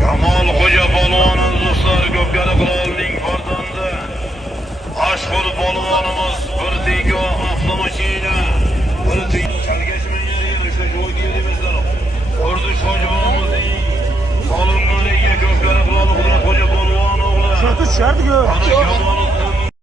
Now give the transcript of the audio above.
Kamal Hoca polvonimiz do'stlar, Ko'pkari qirolining farzandi. Ashxo'rli polvonimiz bir tengo avtomashina, bir tengo chalgashmagan o'sha joyga elimizlar. Urdush hojibomizning solinganiga Ko'pkari qiroli Qudrat Hoja polvon o'g'li. Shortu tushardi-ku.